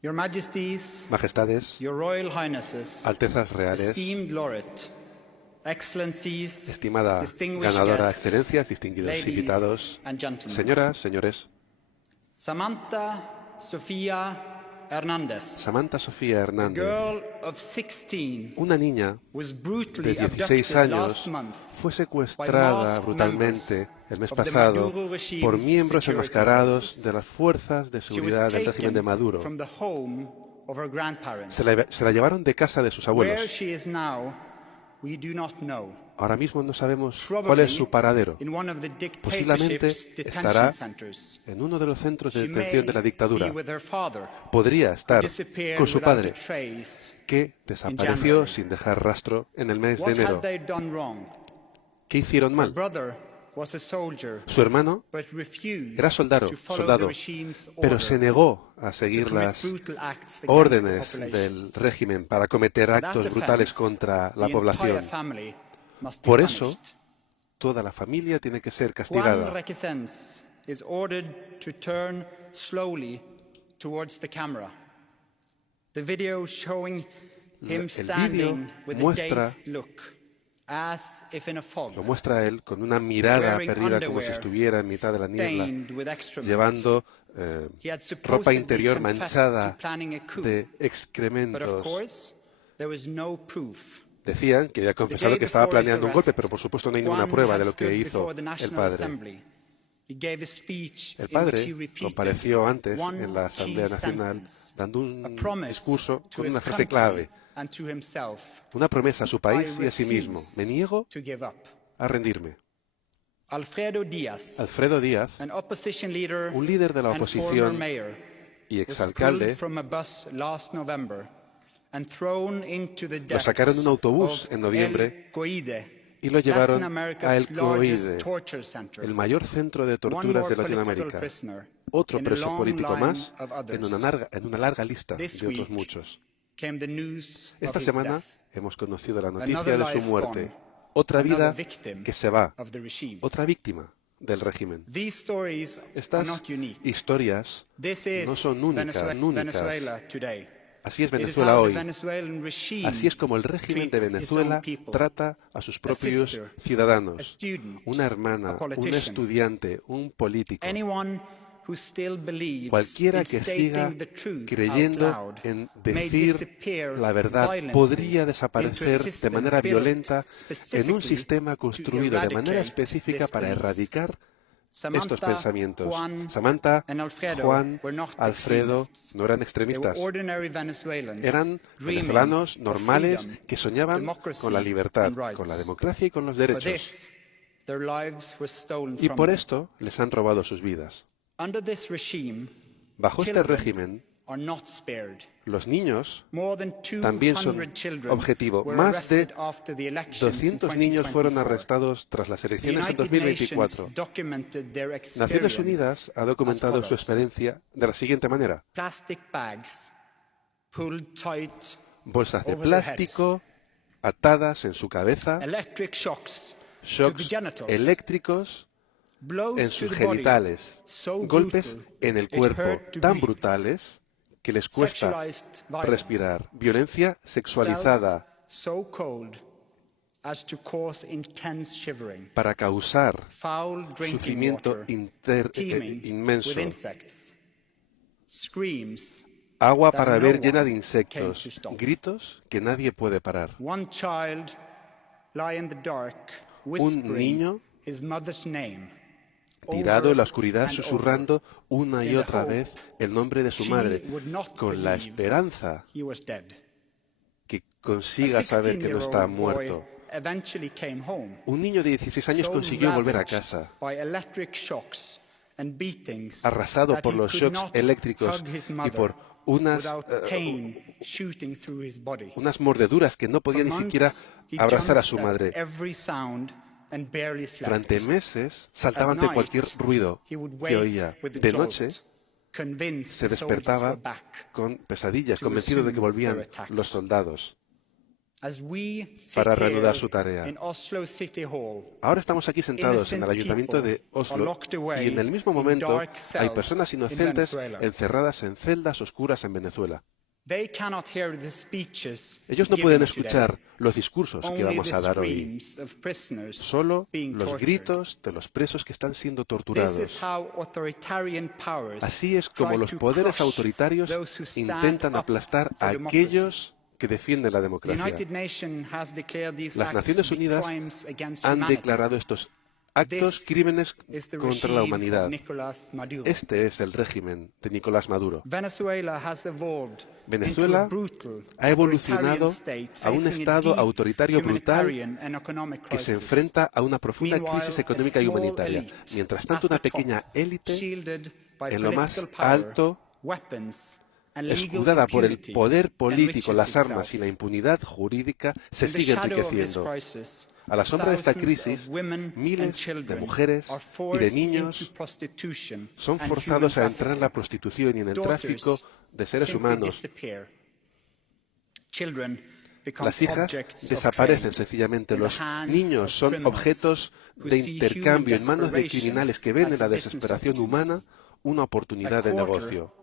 Your Majesties, Majestades, Your Royal Highnesses, Altezas Reales, esteemed laureate, Excellencies, estimada distinguished ganadora, guests, excelencias, distinguidos ladies invitados, and gentlemen. señoras, señores, Samantha Sofía Hernández, Samantha Sofía a Hernández, girl of 16, una niña was de brutally 16 abducted last años, month fue by secuestrada masked brutalmente el mes of the pasado Maduro regime's por miembros security enmascarados forces. de las fuerzas de She was seguridad del régimen de taken Maduro. from the home of her grandparents. Se la llevaron de casa de sus Where abuelos. she is now, we do not know. Ahora mismo no sabemos cuál es Probably su paradero. in one of the Posiblemente dictatorship's estará detention centers. en uno de los centros de She detención de la may dictadura. be with her father, Podría who estar disappeared con su without a padre, trace. que desapareció January. sin dejar rastro en el mes de What enero. had they done wrong? ¿Qué hicieron Her mal? brother was a soldier, Su hermano but refused era soldado, to follow the soldado, regime's pero order se negó a to seguir commit las brutal acts against the órdenes population. del régimen para cometer For that actos brutales offense, contra la the población. entire family must be Por eso, punished. toda la familia tiene que ser Juan castigada. Requesens is ordered to turn slowly towards the camera. The video showing him El standing vídeo with a muestra, dazed look, as if in a fog, lo muestra él con una mirada wearing perdida como si underwear estuviera en mitad de la niebla, stained with excrement. llevando He had ropa supposedly interior confessed manchada to planning a coup, de but of excrementos. course, there was no proof. Decían que había confesado que estaba planeando un golpe, pero por supuesto no hay ninguna prueba de lo que hizo el padre. El padre compareció antes en la Asamblea Nacional dando un discurso con una frase clave, una promesa a su país y a sí mismo: me niego a rendirme. Alfredo Díaz, Alfredo Díaz, un líder de la oposición y exalcalde, lo sacaron de un autobús en noviembre y lo llevaron a El Coide, el mayor centro de torturas de Latinoamérica. Otro preso político más en una larga lista de otros muchos. Esta semana hemos conocido la noticia de su muerte. Otra vida que se va, otra víctima del régimen. Estas historias no son únicas. Así es Venezuela hoy. Así es como el régimen de Venezuela trata a sus propios ciudadanos. Una hermana, un estudiante, un político. Cualquiera que siga creyendo en decir la verdad podría desaparecer de manera violenta en un sistema construido de manera específica para erradicar estos pensamientos. Samantha, Juan, Alfredo no eran extremistas. Eran venezolanos normales que soñaban con la libertad, con la democracia y con los derechos. Y por esto les han robado sus vidas. Bajo este régimen, los niños también son objetivo. Más de 200 niños fueron arrestados tras las elecciones en 2024. Naciones Unidas ha documentado su experiencia de la siguiente manera: bolsas de plástico atadas en su cabeza, shocks eléctricos en sus genitales, golpes en el cuerpo tan brutales que les cuesta respirar, violencia sexualizada para causar sufrimiento inmenso, agua para beber llena de insectos, gritos que nadie puede parar. Un niño tirado en la oscuridad susurrando una y otra vez el nombre de su madre, con la esperanza que consiga saber que no está muerto. Un niño de 16 años consiguió volver a casa, arrasado por los shocks eléctricos y por unas mordeduras que no podía ni siquiera abrazar a su madre. Durante meses saltaba ante cualquier ruido que oía. De noche se despertaba con pesadillas, convencido de que volvían los soldados para reanudar su tarea. Ahora estamos aquí sentados en el ayuntamiento de Oslo y en el mismo momento hay personas inocentes encerradas en celdas oscuras en Venezuela. Ellos no pueden escuchar los discursos que vamos a dar hoy, solo los gritos de los presos que están siendo torturados. Así es como los poderes autoritarios intentan aplastar a aquellos que defienden la democracia. Las Naciones Unidas han declarado estos actos crímenes contra la humanidad. Este es el régimen de Nicolás Maduro. Venezuela ha evolucionado a un estado autoritario brutal que se enfrenta a una profunda crisis económica y humanitaria. Mientras tanto, una pequeña élite en lo más alto, escudada por el poder político, las armas y la impunidad jurídica, se sigue enriqueciendo. A la sombra de esta crisis, miles de mujeres y de niños son forzados a entrar en la prostitución y en el tráfico de seres humanos. Las hijas desaparecen sencillamente. Los niños son objetos de intercambio en manos de criminales que ven en la desesperación humana una oportunidad de negocio.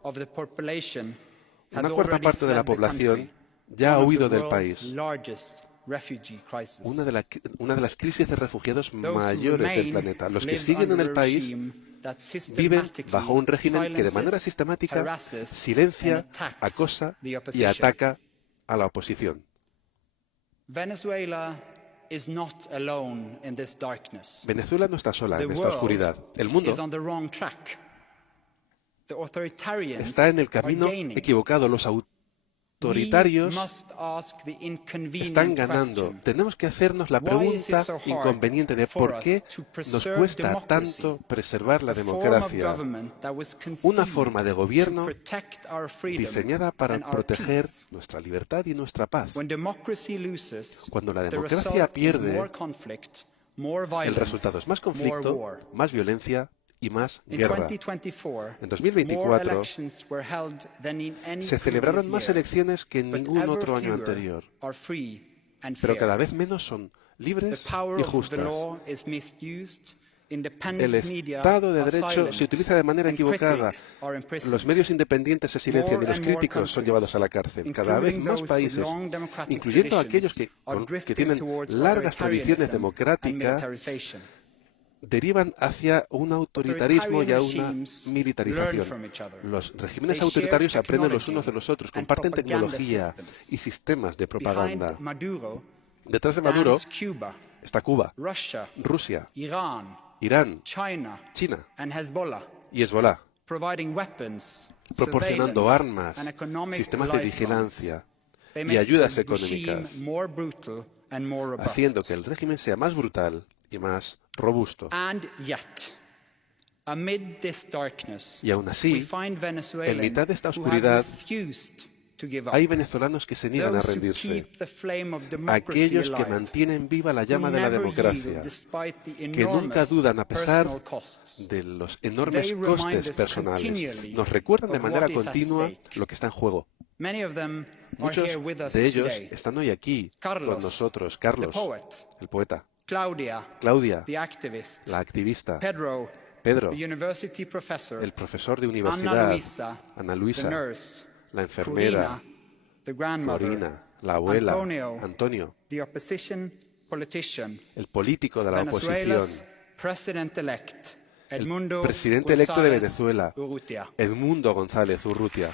Una cuarta parte de la población ya ha huido del país. Una de las crisis de refugiados mayores del planeta. Los que siguen en el país viven bajo un régimen que de manera sistemática silencia, acosa y ataca a la oposición. Venezuela no está sola en esta oscuridad. El mundo está en el camino equivocado. Los autoritarios están ganando. Tenemos que hacernos la pregunta inconveniente de por qué nos cuesta tanto preservar la democracia. Una forma de gobierno diseñada para proteger nuestra libertad y nuestra paz. Cuando la democracia pierde, el resultado es más conflicto, más violencia y más guerra. En 2024 se celebraron más elecciones que en ningún otro año anterior, pero cada vez menos son libres y justas. El Estado de Derecho se utiliza de manera equivocada. Los medios independientes se silencian y los críticos son llevados a la cárcel. Cada vez más países, incluyendo aquellos que tienen largas tradiciones democráticas, derivan hacia un autoritarismo y a una militarización. Los regímenes autoritarios aprenden los unos de los otros, comparten tecnología y sistemas de propaganda. Detrás de Maduro está Cuba, Rusia, Irán, China y Hezbollah, proporcionando armas, sistemas de vigilancia y ayudas económicas, haciendo que el régimen sea más brutal y más robusto. Y aún así, en mitad de esta oscuridad, hay venezolanos que se niegan a rendirse, aquellos que mantienen viva la llama de la democracia, que nunca dudan a pesar de los enormes costes personales. Nos recuerdan de manera continua lo que está en juego. Muchos de ellos están hoy aquí con nosotros. Carlos, el poeta. Claudia, la activista. Pedro, el profesor de universidad. Ana Luisa, la enfermera. Corina, la abuela. Antonio, el político de la oposición. El presidente electo de Venezuela, Edmundo González Urrutia.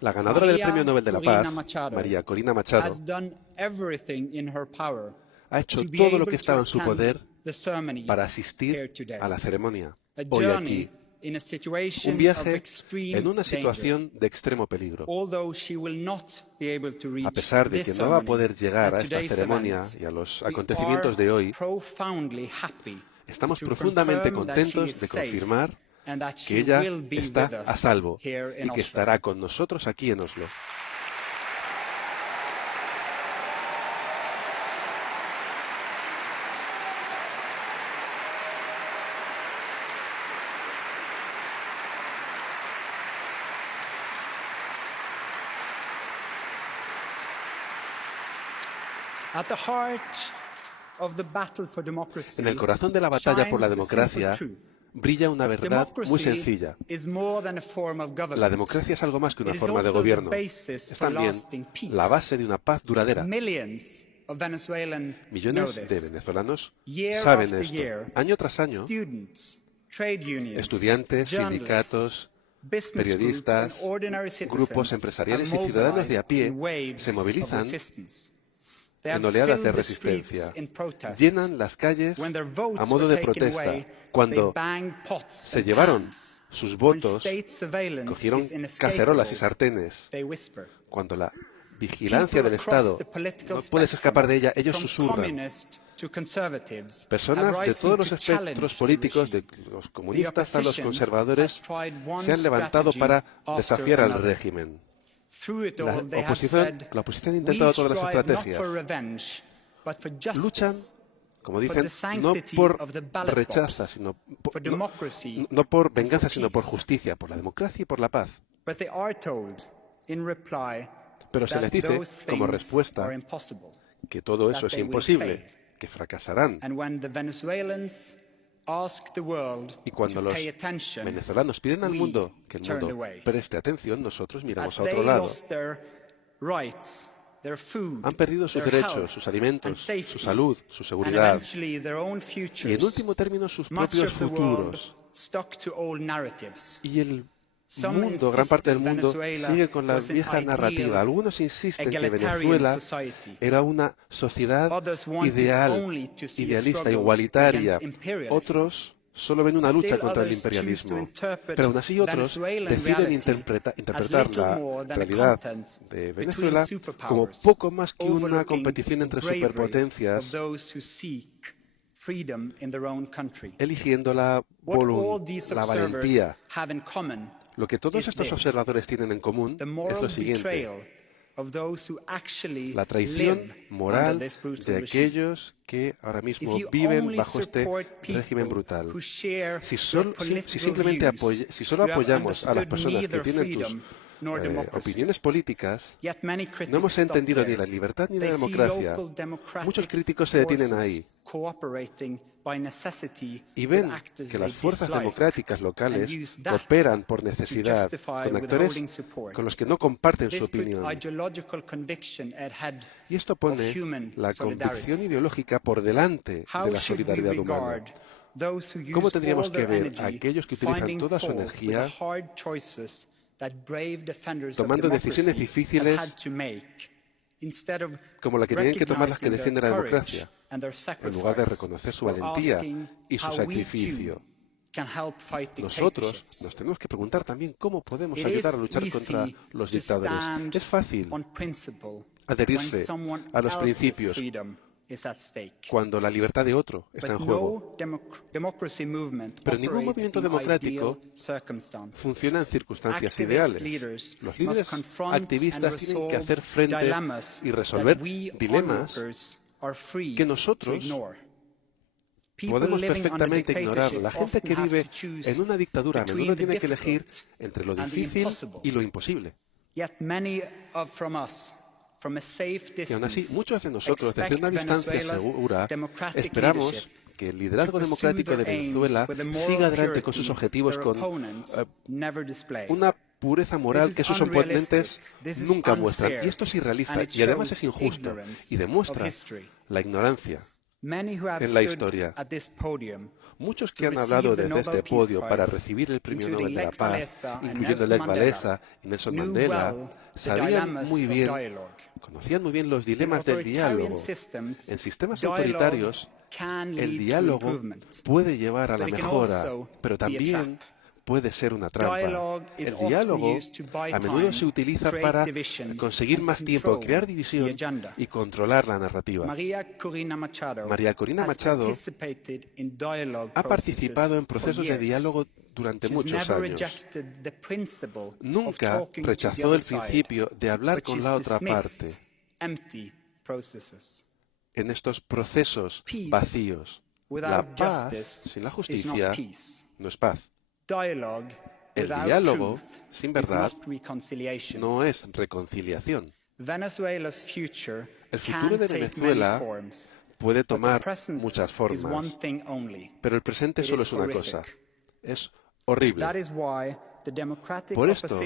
La ganadora del Premio Nobel de la Paz, María Corina Machado, ha hecho todo lo que estaba en su poder para asistir a la ceremonia, hoy aquí. Un viaje en una situación de extremo peligro. A pesar de que no va a poder llegar a esta ceremonia y a los acontecimientos de hoy, estamos profundamente contentos de confirmar que ella está a salvo y que estará con nosotros aquí en Oslo. En el corazón de la batalla por la democracia brilla una verdad muy sencilla. La democracia es algo más que una forma de gobierno. Es también la base de una paz duradera. Millones de venezolanos saben esto. Año tras año, estudiantes, sindicatos, periodistas, grupos empresariales y ciudadanos de a pie se movilizan en oleadas de resistencia. Llenan las calles a modo de protesta. Cuando se llevaron sus votos, cogieron cacerolas y sartenes. Cuando la vigilancia del Estado no puedes escapar de ella, ellos susurran. Personas de todos los espectros políticos, de los comunistas a los conservadores, se han levantado para desafiar al régimen. La oposición ha intentado todas las estrategias. Luchan, como dicen, no por rechazo, no por venganza, sino por justicia, por la democracia y por la paz. Pero se les dice, como respuesta, que todo eso es imposible, que fracasarán. Y cuando los venezolanos piden al mundo que el mundo preste atención, nosotros miramos a otro lado. Han perdido sus derechos, sus alimentos, su salud, su seguridad y, en último término, sus propios futuros. Y el mundo, gran parte del mundo, sigue con la vieja narrativa. Algunos insisten que Venezuela era una sociedad idealista, igualitaria. Otros solo ven una lucha contra el imperialismo. Pero aún así otros deciden interpretar la realidad de Venezuela como poco más que una competición entre superpotencias, eligiendo la valentía. Lo que todos estos observadores tienen en común es lo siguiente: la traición moral de aquellos que ahora mismo viven bajo este régimen brutal. Si solo apoyamos a las personas que tienen tus opiniones políticas, no hemos entendido ni la libertad ni la democracia. Muchos críticos se detienen ahí y ven que las fuerzas democráticas locales cooperan por necesidad con actores con los que no comparten su opinión. Y esto pone la convicción ideológica por delante de la solidaridad humana. ¿Cómo tendríamos que ver a aquellos que utilizan toda su energía tomando decisiones difíciles como la que tienen que tomar las que defienden la democracia, en lugar de reconocer su valentía y su sacrificio? Nosotros nos tenemos que preguntar también cómo podemos ayudar a luchar contra los dictadores. Es fácil adherirse a los principios cuando la libertad de otro está en juego. Pero ningún movimiento democrático funciona en circunstancias ideales. Los líderes activistas tienen que hacer frente y resolver dilemas que nosotros podemos perfectamente ignorarlo. La gente que vive en una dictadura a menudo tiene que elegir entre lo difícil y lo imposible. Y aún así, muchos de nosotros, desde una distancia segura, esperamos que el liderazgo democrático de Venezuela siga adelante con sus objetivos con una pureza moral que sus oponentes nunca muestran. Y esto es irrealista y además es injusto y demuestra la ignorancia en la historia. Muchos que han hablado desde este podio para recibir el Premio Nobel de la Paz, incluyendo Lech Walesa y Nelson Mandela, sabían muy bien, conocían muy bien los dilemas del diálogo. En sistemas autoritarios, el diálogo puede llevar a la mejora, pero también puede ser una trampa. El diálogo a menudo se utiliza para conseguir más tiempo, crear división y controlar la narrativa. María Corina Machado ha participado en procesos de diálogo durante muchos años. Nunca rechazó el principio de hablar con la otra parte en estos procesos vacíos. La paz sin la justicia no es paz. El diálogo sin verdad no es reconciliación. El futuro de Venezuela puede tomar muchas formas, pero el presente solo es una cosa. Es horrible. Por esto,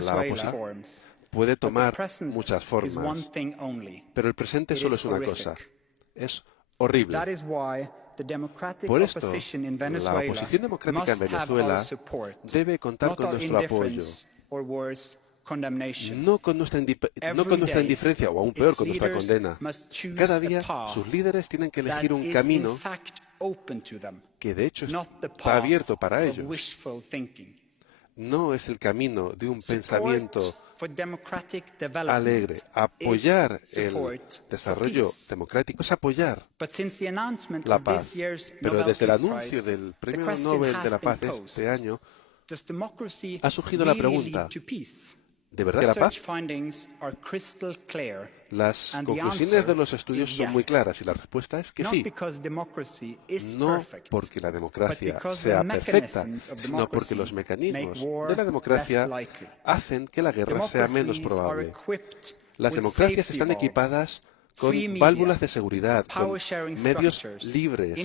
la oposición puede tomar muchas formas, pero el presente solo es una cosa. Es horrible. Por esto, la oposición democrática en Venezuela debe contar con nuestro apoyo, no con nuestra indiferencia o aún peor con nuestra condena. Cada día sus líderes tienen que elegir un camino que de hecho está abierto para ellos. No es el camino de un pensamiento alegre. Apoyar el desarrollo democrático es apoyar la paz. Pero desde el anuncio del Premio Nobel de la Paz este año ha surgido la pregunta: ¿de verdad la paz? Las conclusiones de los estudios son muy claras y la respuesta es que sí. No porque la democracia sea perfecta, sino porque los mecanismos de la democracia hacen que la guerra sea menos probable. Las democracias están equipadas con válvulas de seguridad, con medios libres,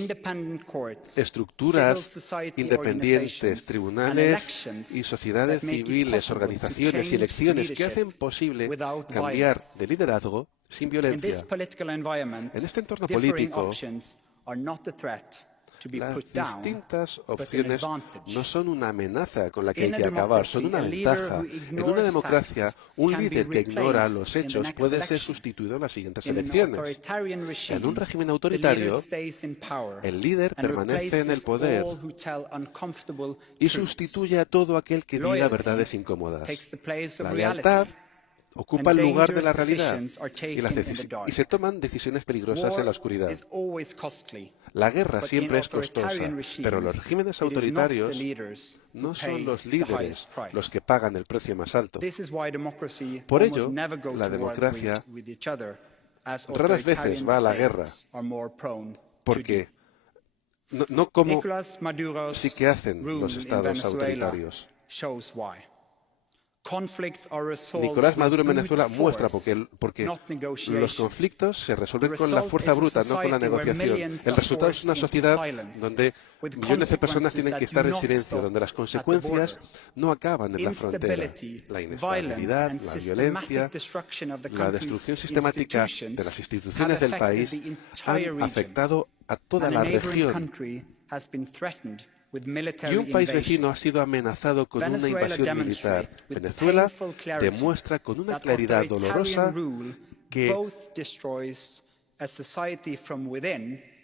estructuras independientes, tribunales y sociedades civiles, organizaciones y elecciones que hacen posible cambiar de liderazgo sin violencia. En este entorno político, las distintas opciones no son una amenaza con la que hay que acabar, son una ventaja. En una democracia, un líder que ignora los hechos puede ser sustituido en las siguientes elecciones. En un régimen autoritario, el líder permanece en el poder y sustituye a todo aquel que diga verdades incómodas. La lealtad ocupa el lugar de la realidad y se toman decisiones peligrosas en la oscuridad. La guerra siempre es costosa, pero los regímenes autoritarios no son los líderes los que pagan el precio más alto. Por ello, la democracia raras veces va a la guerra, porque no como sí que hacen los estados autoritarios. Nicolás Maduro en Venezuela muestra porque los conflictos se resuelven con la fuerza bruta, no con la negociación. El resultado es una sociedad donde millones de personas tienen que estar en silencio, donde las consecuencias no acaban en la frontera. La inestabilidad, la violencia, la destrucción sistemática de las instituciones del país han afectado a toda la región. Y un país vecino ha sido amenazado con una invasión militar. Venezuela demuestra con una claridad dolorosa que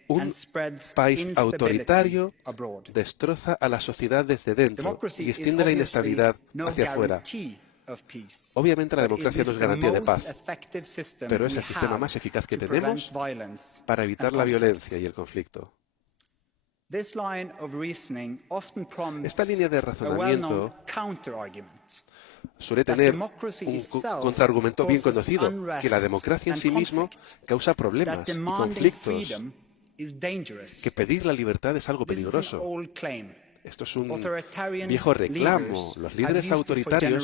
un país autoritario destroza a la sociedad desde dentro y extiende la inestabilidad hacia afuera. Obviamente la democracia no es garantía de paz, pero es el sistema más eficaz que tenemos para evitar la violencia y el conflicto. Esta línea de razonamiento suele tener un contraargumento bien conocido, que la democracia en sí misma causa problemas y conflictos, que pedir la libertad es algo peligroso. Esto es un viejo reclamo. Los líderes autoritarios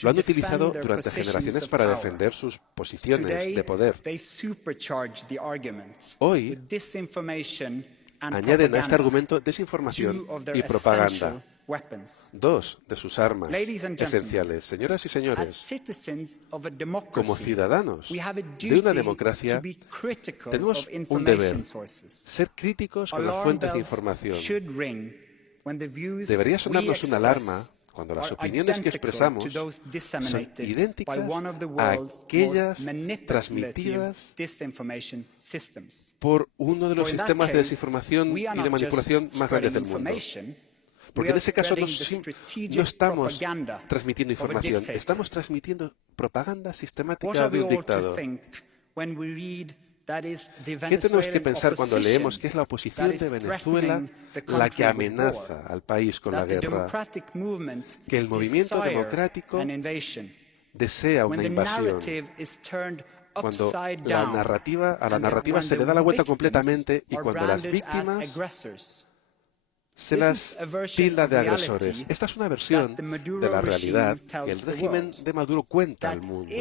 lo han utilizado durante generaciones para defender sus posiciones de poder. Hoy añaden a este argumento desinformación y propaganda. dos de sus armas esenciales. Señoras y señores, como ciudadanos de una democracia, tenemos un deber: ser críticos con las fuentes de información. Debería sonarnos una alarma cuando las opiniones que expresamos son idénticas a aquellas transmitidas por uno de los sistemas de desinformación y de manipulación más grandes del mundo. Porque en ese caso no estamos transmitiendo información, estamos transmitiendo propaganda sistemática de un dictador. ¿Qué tenemos que pensar cuando leemos que es la oposición de Venezuela la que amenaza al país con la guerra? Que el movimiento democrático desea una invasión. Cuando a la narrativa se le da la vuelta completamente y cuando las víctimas se las tilda de agresores. Esta es una versión de la realidad que el régimen de Maduro cuenta al mundo.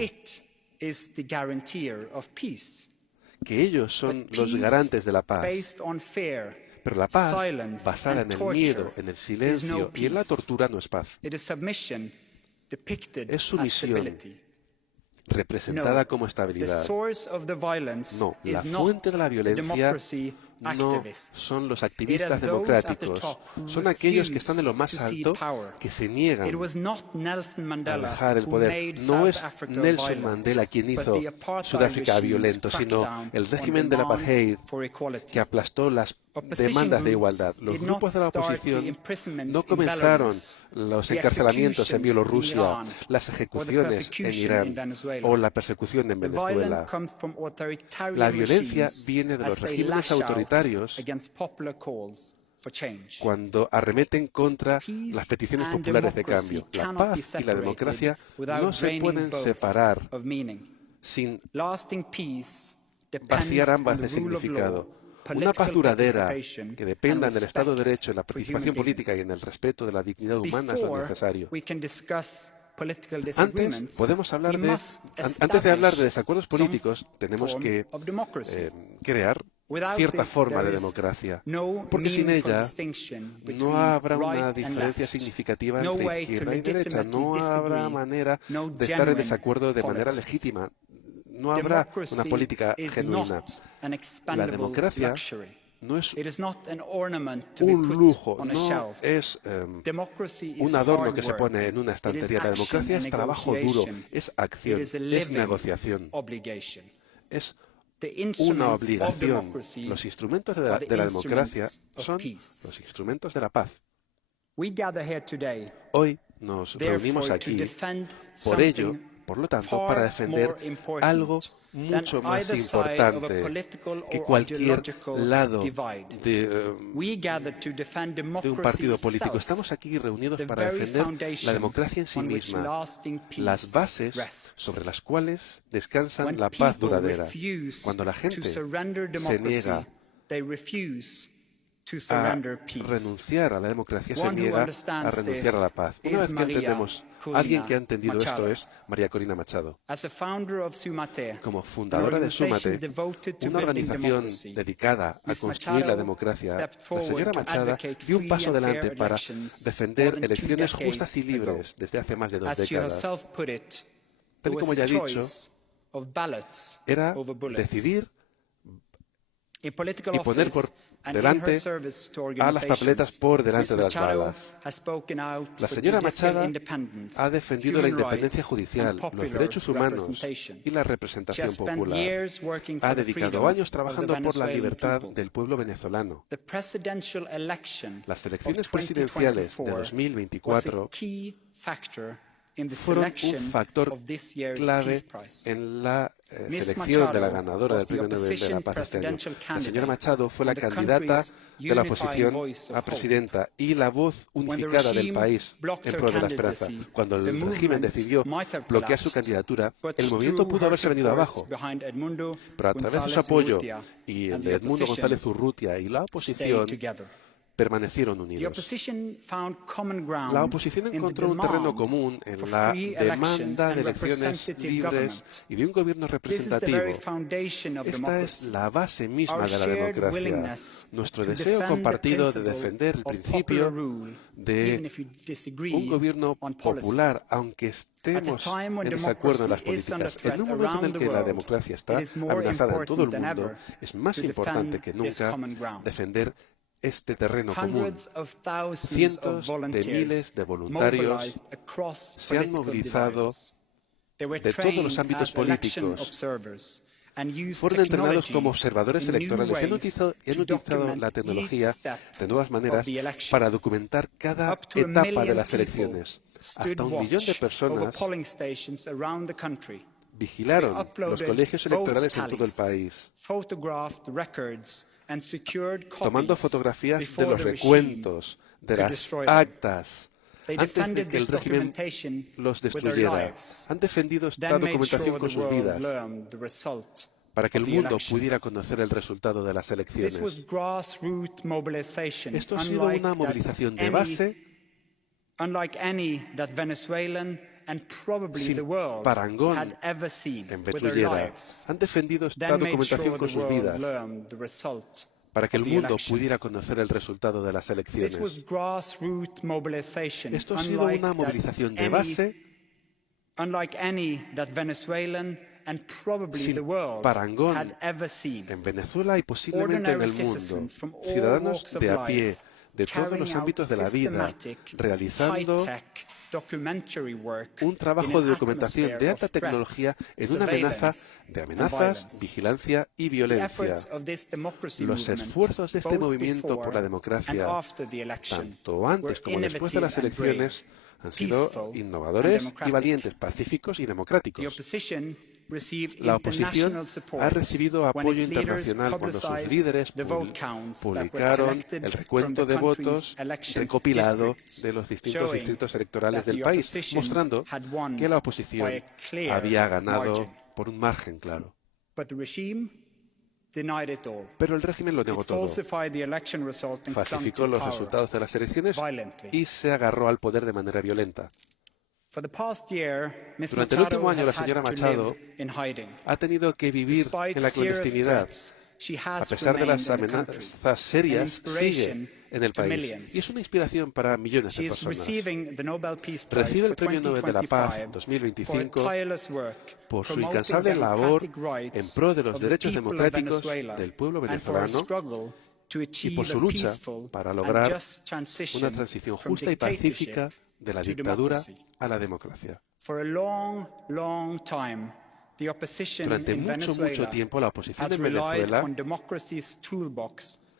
Que ellos son los garantes de la paz. Pero la paz, basada en el miedo, en el silencio y en la tortura, no es paz. Es sumisión, representada como estabilidad. No, la fuente de la violencia no son los activistas democráticos, son aquellos que están en lo más alto, que se niegan a dejar el poder. No es Nelson Mandela quien hizo Sudáfrica violento, sino el régimen del apartheid que aplastó las demandas de igualdad. Los grupos de la oposición no comenzaron los encarcelamientos en Bielorrusia, las ejecuciones en Irán o la persecución en Venezuela. La violencia viene de los regímenes autoritarios cuando arremeten contra las peticiones populares de cambio. La paz y la democracia no se pueden separar sin vaciar ambas de significado. Una paz duradera que dependa del Estado de Derecho, en la participación política y en el respeto de la dignidad humana es lo necesario. Antes de hablar de desacuerdos políticos, tenemos que crear cierta forma de democracia, porque sin ella no habrá una diferencia significativa entre izquierda y derecha, no habrá manera de estar en desacuerdo de manera legítima, no habrá una política genuina. La democracia no es un lujo, no es un adorno que se pone en una estantería. La democracia es trabajo duro, es acción, es negociación, es una obligación. Los instrumentos de la democracia son los instrumentos de la paz. Hoy nos reunimos aquí, por lo tanto, para defender algo mucho más importante que cualquier lado de un partido político. Estamos aquí reunidos para defender la democracia en sí misma, las bases sobre las cuales descansan la paz duradera. Cuando la gente se niega a renunciar a la democracia, se niega a renunciar a la paz. Una vez que entendemos, alguien que ha entendido esto es María Corina Machado. Como fundadora de Súmate, una organización dedicada a construir la democracia, la señora Machado dio un paso adelante para defender elecciones justas y libres desde hace más de 2 décadas. Tal y como ya he dicho, era decidir y poner por delante a las papeletas por delante de las balas. La señora Machado ha defendido la independencia judicial, los derechos humanos y la representación popular. Ha dedicado años trabajando por la libertad del pueblo venezolano. Las elecciones presidenciales de 2024 fueron un factor clave en la selección de la ganadora del Premio Nobel de la Paz este año. La señora Machado fue la candidata de la oposición a presidenta y la voz unificada del país en pro de la esperanza. Cuando el régimen decidió bloquear su candidatura, el movimiento pudo haberse venido abajo, pero a través de su apoyo y el de Edmundo González Urrutia y la oposición, permanecieron unidos. La oposición encontró un terreno común en la demanda de elecciones libres y de un gobierno representativo. Esta es la base misma de la democracia. Nuestro deseo compartido de defender el principio de un gobierno popular, aunque estemos en desacuerdo en las políticas. En un momento en el que la democracia está amenazada en todo el mundo, es más importante que nunca defender este terreno común. Cientos de miles de voluntarios se han movilizado de todos los ámbitos políticos. Fueron entrenados como observadores electorales y han utilizado la tecnología de nuevas maneras para documentar cada etapa de las elecciones. Hasta 1 millón de personas vigilaron los colegios electorales en todo el país, tomando fotografías de los recuentos, de las actas, antes de que el régimen los destruyera. Han defendido esta documentación con sus vidas para que el mundo pudiera conocer el resultado de las elecciones. Esto ha sido una movilización de base sin parangón en Venezuela. Han defendido esta documentación con sus vidas para que el mundo pudiera conocer el resultado de las elecciones. Esto ha sido una movilización de base sin parangón en Venezuela y posiblemente en el mundo. Ciudadanos de a pie, de todos los ámbitos de la vida, realizando un trabajo de documentación de alta tecnología en una amenazas, vigilancia y violencia. Los esfuerzos de este movimiento por la democracia, tanto antes como después de las elecciones, han sido innovadores y valientes, pacíficos y democráticos. La oposición ha recibido apoyo internacional cuando sus líderes publicaron el recuento de votos recopilado de los distintos distritos electorales del país, mostrando que la oposición había ganado por un margen claro. Pero el régimen lo negó todo. Falsificó los resultados de las elecciones y se agarró al poder de manera violenta. Durante el último año, la señora Machado ha tenido que vivir en la clandestinidad. A pesar de las amenazas serias, sigue en el país. Y es una inspiración para millones de personas. Recibe el Premio Nobel de la Paz 2025 por su incansable labor en pro de los derechos democráticos del pueblo venezolano y por su lucha para lograr una transición justa y pacífica de la dictadura a la democracia. Durante mucho tiempo, la oposición en Venezuela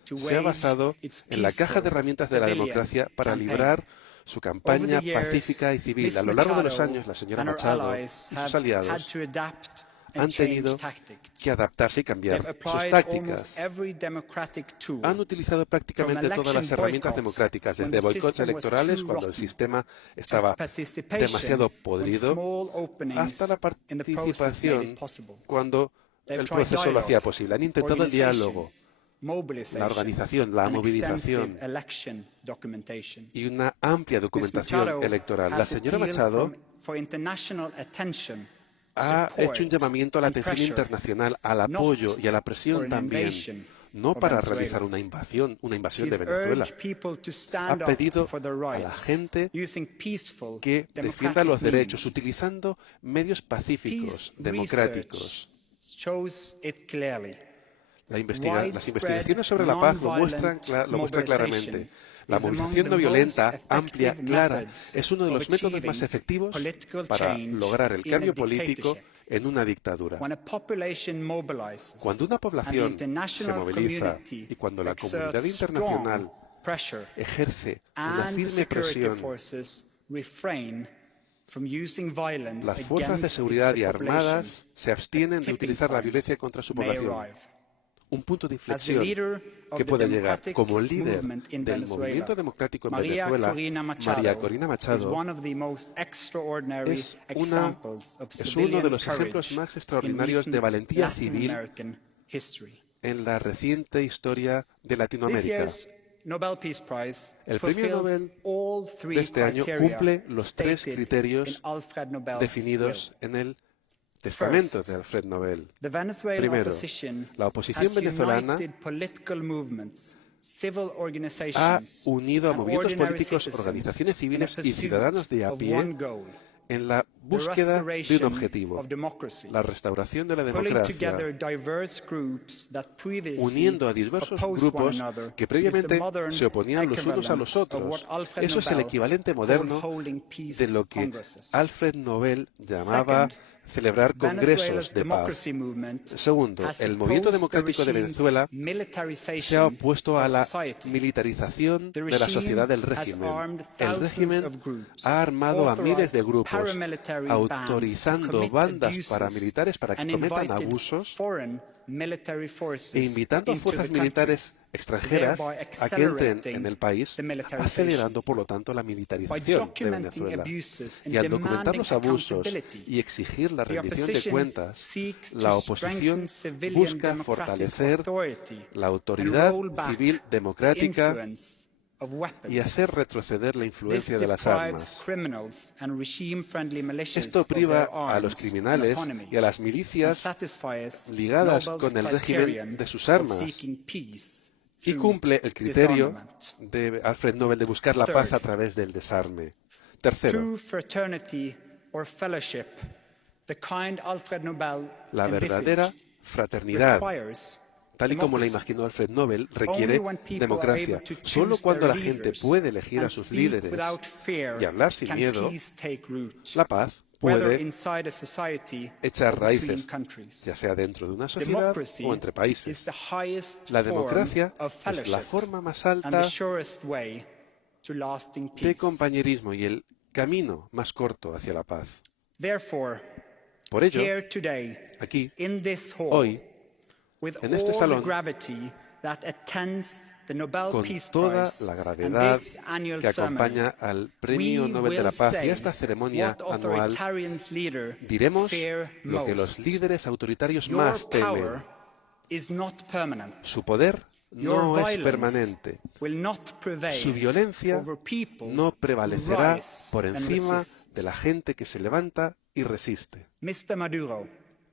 se ha basado en la caja de herramientas de la democracia para librar su campaña pacífica y civil. A lo largo de los años, la señora Machado y sus aliados han tenido que adaptarse y cambiar sus tácticas. Han utilizado prácticamente todas las herramientas democráticas, desde boicots electorales cuando el sistema estaba demasiado podrido, hasta la participación cuando el proceso lo hacía posible. Han intentado el diálogo, la organización, la movilización y una amplia documentación electoral. La señora Machado ha hecho un llamamiento a la atención internacional, al apoyo y a la presión también, no para realizar una invasión de Venezuela. Ha pedido a la gente que defienda los derechos utilizando medios pacíficos, democráticos. Las investigaciones sobre la paz lo muestran claramente. La movilización no violenta, amplia, clara, es uno de los métodos más efectivos para lograr el cambio político en una dictadura. Cuando una población se moviliza y cuando la comunidad internacional ejerce una firme presión, las fuerzas de seguridad y armadas se abstienen de utilizar la violencia contra su población. Un punto de inflexión que puede llegar. Como líder del movimiento democrático en Venezuela, María Corina Machado es uno de los ejemplos más extraordinarios de valentía civil en la reciente historia de Latinoamérica. El premio Nobel de este año cumple los 3 criterios definidos en el testamento de Alfred Nobel. Primero, la oposición venezolana ha unido a movimientos políticos, organizaciones civiles y ciudadanos de a pie en la búsqueda de un objetivo, la restauración de la democracia, uniendo a diversos grupos que previamente se oponían los unos a los otros. Eso es el equivalente moderno de lo que Alfred Nobel llamaba celebrar congresos de paz. Segundo, el movimiento democrático de Venezuela se ha opuesto a la militarización de la sociedad del régimen. El régimen ha armado a miles de grupos, autorizando bandas paramilitares para que cometan abusos e invitando a fuerzas militares extranjeras a que entren en el país, acelerando, por lo tanto, la militarización de Venezuela. Y al documentar los abusos y exigir la rendición de cuentas, la oposición busca fortalecer la autoridad civil democrática y hacer retroceder la influencia de las armas. Esto priva a los criminales y a las milicias ligadas con el régimen de sus armas y cumple el criterio de Alfred Nobel de buscar la paz a través del desarme. Tercero, la verdadera fraternidad, tal y como la imaginó Alfred Nobel, requiere democracia. Solo cuando la gente puede elegir a sus líderes y hablar sin miedo, la paz puede echar raíces, ya sea dentro de una sociedad o entre países. La democracia es la forma más alta de compañerismo y el camino más corto hacia la paz. Por ello, aquí, hoy, en este salón, con toda la gravedad que acompaña al Premio Nobel de la Paz y a esta ceremonia anual, diremos lo que los líderes autoritarios más temen. Su poder no es permanente. Su violencia no prevalecerá por encima de la gente que se levanta y resiste.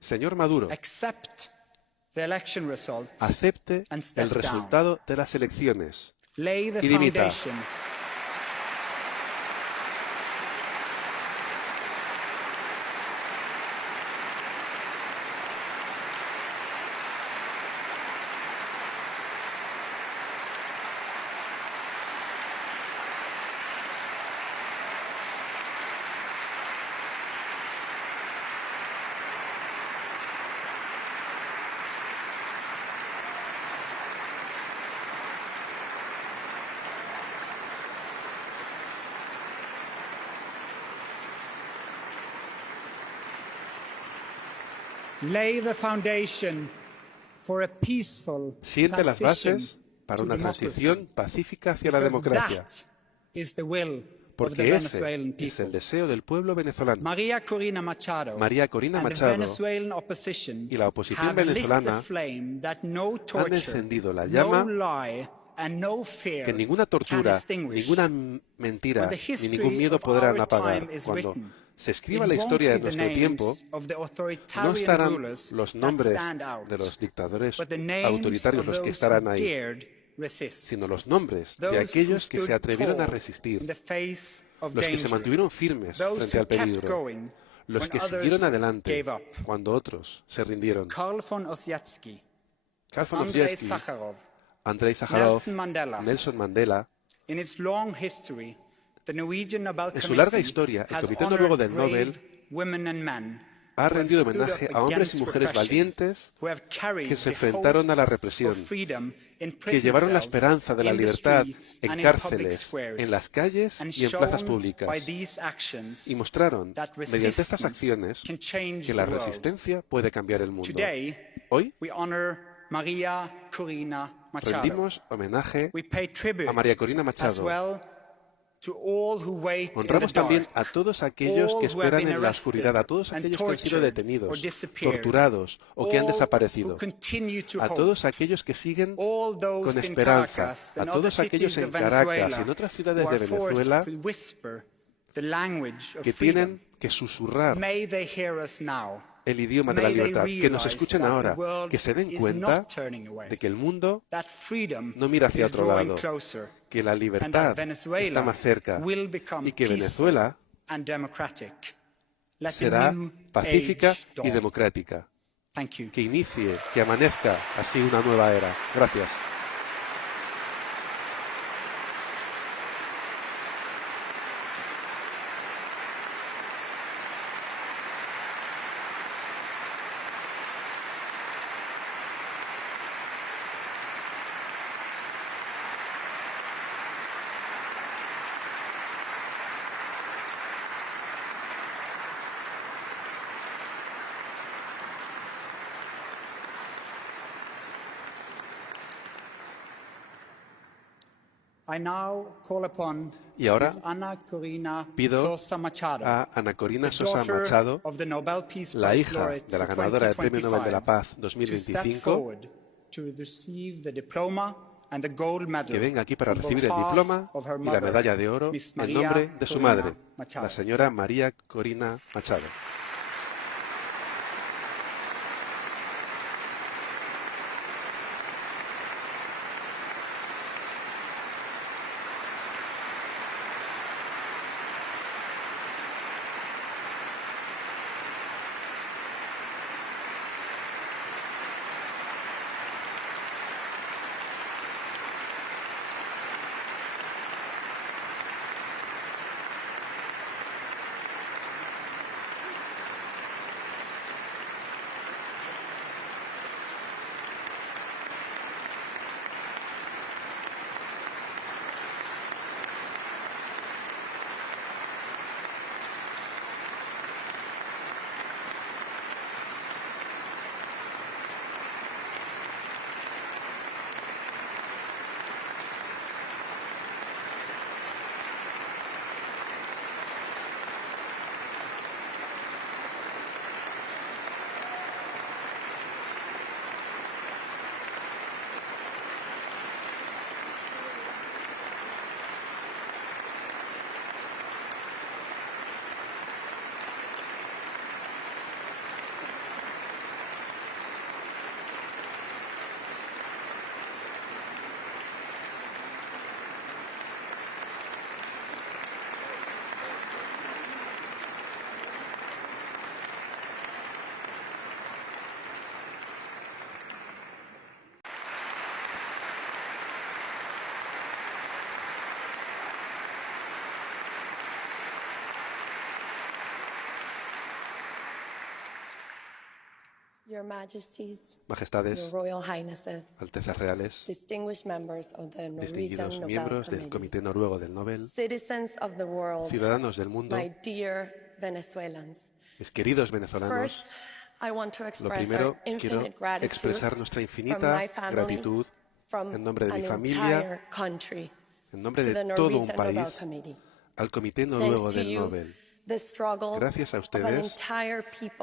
Señor Maduro, acepte el resultado de las elecciones y dimita. Siente las bases para una transición pacífica hacia la democracia, porque ese es el deseo del pueblo venezolano. María Corina Machado y la oposición venezolana han encendido la llama que ninguna tortura, ninguna mentira ni ningún miedo podrán apagar. Cuando se escriba la historia de nuestro tiempo, no estarán los nombres de los dictadores autoritarios los que estarán ahí, sino los nombres de aquellos que se atrevieron a resistir, los que se mantuvieron firmes frente al peligro, los que siguieron adelante cuando otros se rindieron. Carl von Ossietzky, Andrei Sájarov, Nelson Mandela. En su larga historia, el Comité Noruego del Nobel ha rendido homenaje a hombres y mujeres valientes que se enfrentaron a la represión, que llevaron la esperanza de la libertad en cárceles, en las calles y en plazas públicas, y mostraron, mediante estas acciones, que la resistencia puede cambiar el mundo. Hoy rendimos homenaje a María Corina Machado Honramos también a todos aquellos que esperan en la oscuridad, a todos aquellos que han sido detenidos, torturados o que han desaparecido, a todos aquíellos que siguen con esperanza, a todos aquellos en Caracas y en otras ciudades de Venezuela que tienen que susurrar el idioma de la libertad, que nos escuchen ahora, que se den cuenta de que el mundo no mira hacia otro lado, que la libertad está más cerca y que Venezuela será pacífica y democrática, que inicie, que amanezca así una nueva era. Gracias. Y ahora pido a Ana Corina Sosa Machado, la hija de la ganadora del Premio Nobel de la Paz 2025, que venga aquí para recibir el diploma y la medalla de oro en nombre de su madre, la señora María Corina Machado. Majestades, Altezas Reales, distinguidos miembros del Comité Noruego del Nobel, ciudadanos del mundo, mis queridos venezolanos, lo primero, quiero expresar nuestra infinita gratitud en nombre de mi familia, en nombre de todo un país, al Comité Noruego del Nobel. Gracias a ustedes,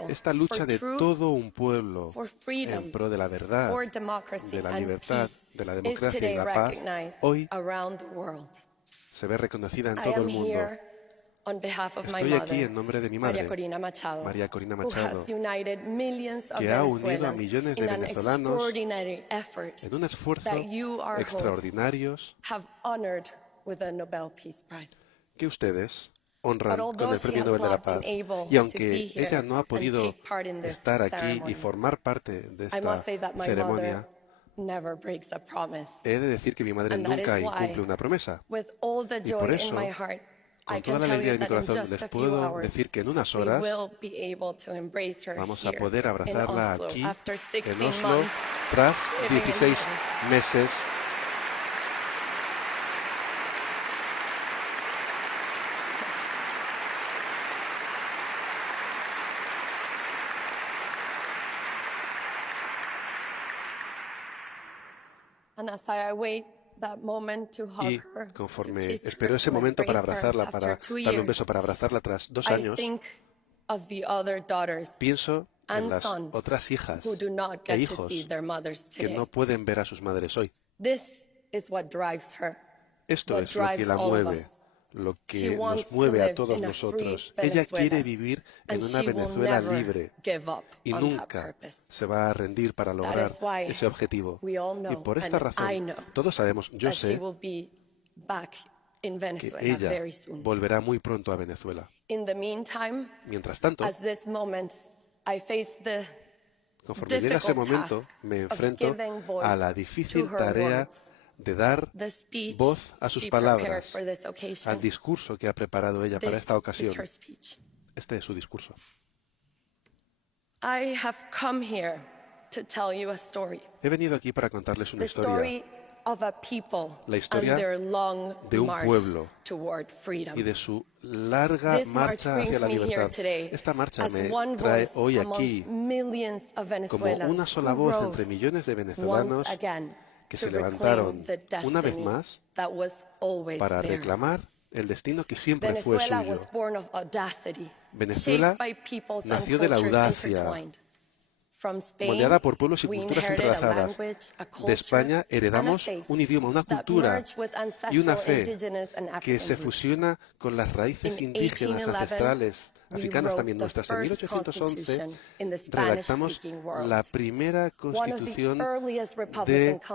esta lucha de todo un pueblo en pro de la verdad, de la libertad, de la democracia y la paz, hoy se ve reconocida en todo el mundo. Estoy aquí en nombre de mi madre, María Corina Machado, que ha unido a millones de venezolanos en un esfuerzo extraordinario que ustedes honran con el Premio Nobel de la Paz. Y aunque ella no ha podido estar aquí y formar parte de esta ceremonia, he de decir que mi madre nunca incumple una promesa. Y por eso, con toda la alegría de mi corazón, les puedo decir que en unas horas vamos a poder abrazarla aquí en Oslo tras 16 meses Y conforme esperó ese momento para abrazarla, para darle un beso, para abrazarla tras 2 años, pienso en las otras hijas e hijos que no pueden ver a sus madres hoy. Esto es lo que la mueve, lo que nos mueve a todos nosotros. Ella quiere vivir en una Venezuela libre y nunca se va a rendir para lograr ese objetivo. Y por esta razón, todos sabemos, yo sé, que ella volverá muy pronto a Venezuela. Mientras tanto, conforme llega ese momento, me enfrento a la difícil tarea de dar voz a sus palabras, al discurso que ha preparado ella para esta ocasión. Este es su discurso. He venido aquí para contarles una historia, la historia de un pueblo y de su larga marcha hacia la libertad. Esta marcha me trae hoy aquí como una sola voz entre millones de venezolanos que se levantaron una vez más para reclamar el destino que siempre fue suyo. Venezuela nació de la audacia, moldeada por pueblos y culturas entrelazadas. De España heredamos un idioma, una cultura y una fe que se fusiona con las raíces indígenas ancestrales, africanas también nuestras. En 1811 redactamos la primera constitución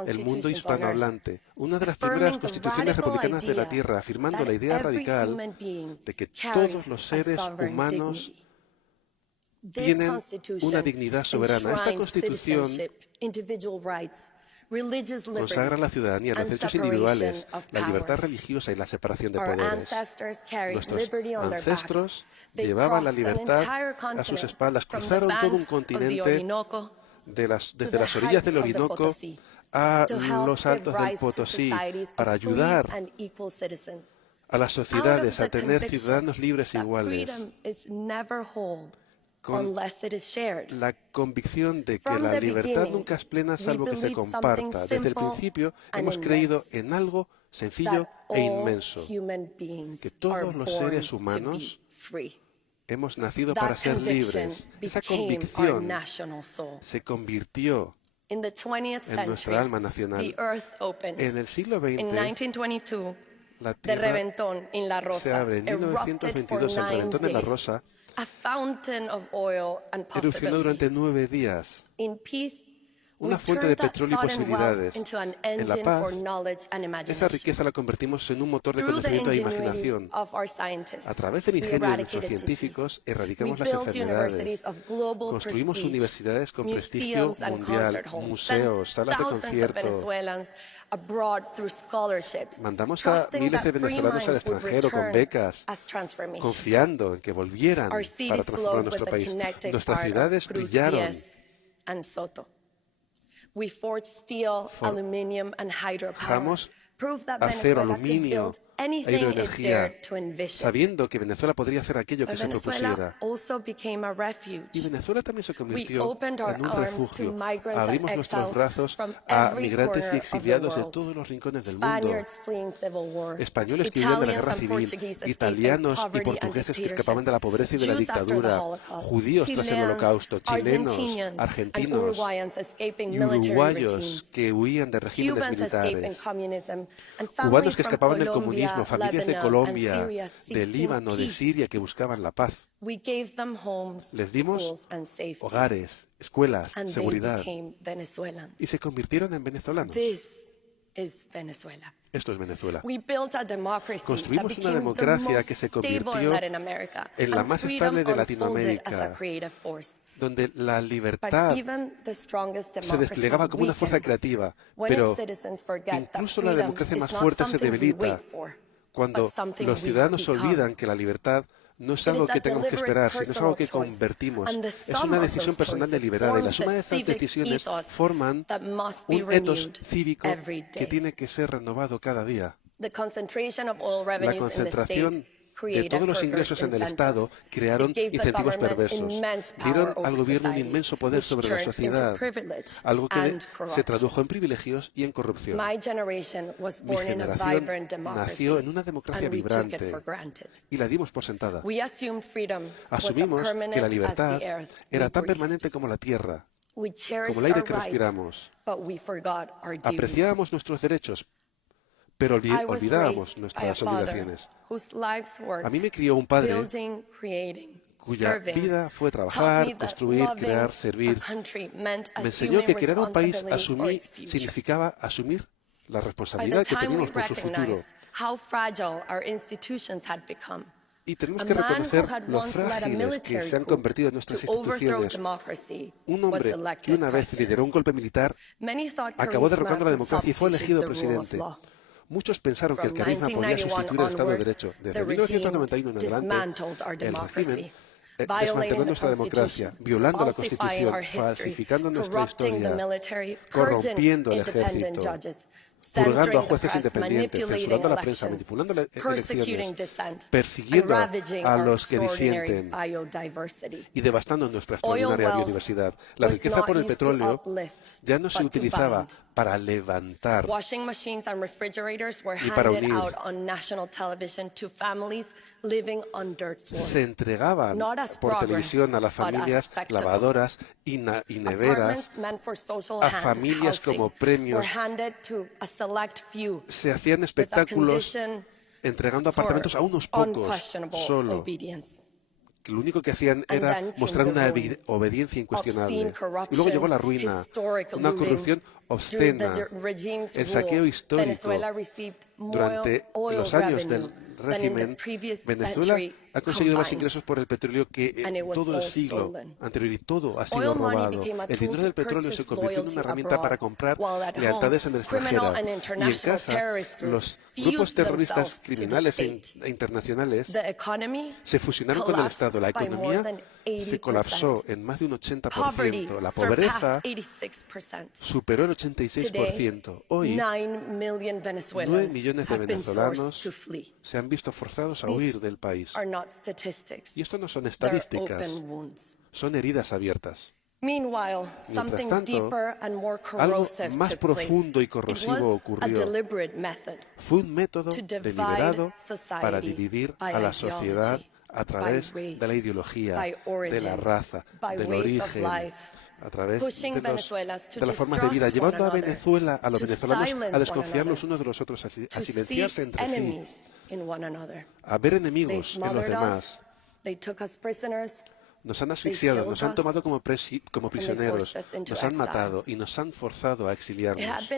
del mundo hispanohablante, una de las primeras constituciones republicanas de la Tierra, afirmando la idea radical de que todos los seres humanos tienen una dignidad soberana. Esta Constitución consagra la ciudadanía, los derechos individuales, la libertad religiosa y la separación de poderes. Nuestros ancestros llevaban la libertad a sus espaldas, cruzaron todo un continente desde las orillas del Orinoco a los altos del Potosí para ayudar a las sociedades a tener ciudadanos libres e iguales, con la convicción de que la libertad nunca es plena salvo que se comparta. Desde el principio hemos creído en algo sencillo e inmenso, que todos los seres humanos hemos nacido para ser libres. Esa convicción se convirtió en nuestra alma nacional. En el siglo XX, la Tierra se abre en 1922, el reventón en La Rosa erupcionó durante 9 días. Una fuente de petróleo y posibilidades. En la paz, esa riqueza la convertimos en un motor de conocimiento e imaginación. A través del ingenio de nuestros científicos, erradicamos las enfermedades. Construimos universidades con prestigio mundial, museos, salas de conciertos. Mandamos a miles de venezolanos al extranjero con becas, confiando en que volvieran para transformar nuestro país. Nuestras ciudades brillaron. Forjamos acero, aluminio e hidroenergía, sabiendo que Venezuela podría hacer aquello que se propusiera. Y Venezuela también se convirtió en un refugio. Abrimos nuestros brazos a migrantes y exiliados de todos los rincones del mundo. Españoles que huían de la guerra civil, italianos y portugueses que escapaban de la pobreza y de la dictadura, judíos tras el Holocausto, chilenos, argentinos y uruguayos que huían de regímenes militares, cubanos que escapaban del comunismo, familias de Colombia, de Líbano, de Siria que buscaban la paz. Les dimos hogares, escuelas, seguridad y se convirtieron en venezolanos. Esto es Venezuela. Construimos una democracia que se convirtió en la más estable de Latinoamérica, donde la libertad se desplegaba como una fuerza creativa, pero incluso la democracia más fuerte se debilita cuando los ciudadanos olvidan que la libertad no es algo que tengamos que esperar, sino es algo que convertimos. Es una decisión personal deliberada y la suma de esas decisiones forman un ethos cívico que tiene que ser renovado cada día. La concentración de todos los ingresos en el Estado crearon incentivos perversos. Dieron al gobierno un inmenso poder sobre la sociedad, algo que se tradujo en privilegios y en corrupción. Mi generación nació en una democracia vibrante y la dimos por sentada. Asumimos que la libertad era tan permanente como la tierra, como el aire que respiramos. Apreciábamos nuestros derechos, pero olvidábamos nuestras obligaciones. A mí me crió un padre cuya vida fue trabajar, construir, crear, servir. Me enseñó que crear un país significaba asumir la responsabilidad que teníamos por su futuro. Y tenemos que reconocer lo frágiles que se han convertido en nuestras instituciones. Un hombre que una vez lideró un golpe militar acabó derrocando la democracia y fue elegido presidente. Muchos pensaron que el carisma podía sustituir el Estado de Derecho. Desde 1991 en adelante, el régimen desmanteló nuestra democracia, violando la Constitución, falsificando nuestra historia, corrompiendo el ejército, purgando a jueces independientes, censurando a la prensa, manipulando elecciones, persiguiendo a los que disienten y devastando nuestra extraordinaria biodiversidad. La riqueza por el petróleo ya no se utilizaba para levantar y para unir. Se entregaban por televisión a las familias lavadoras y neveras, a familias como premios. Se hacían espectáculos entregando apartamentos a unos pocos solo. Lo único que hacían era mostrar una obediencia incuestionable. Y luego llegó la ruina, una corrupción obscena, el saqueo histórico. Durante los años del régimen, Venezuela ha conseguido más ingresos por el petróleo que en todo el siglo anterior, y todo ha sido robado. El dinero del petróleo se convirtió en una herramienta para comprar lealtades en el extranjero. Y en casa, los grupos terroristas criminales e internacionales se fusionaron con el Estado. La economía se colapsó en más de un 80%. La pobreza superó el 86%. Hoy, 9 millones de venezolanos se han visto forzados a huir del país. Y esto no son estadísticas, son heridas abiertas. Mientras tanto, algo más profundo y corrosivo ocurrió. Fue un método deliberado para dividir a la sociedad a través de la ideología, de la raza, del origen, a través de las formas de vida, llevando a Venezuela, a los venezolanos, a desconfiar los unos de los otros, a silenciarse entre sí, a ver enemigos en los demás. Nos han asfixiado, nos han tomado como prisioneros, nos han matado y nos han forzado a exiliarnos.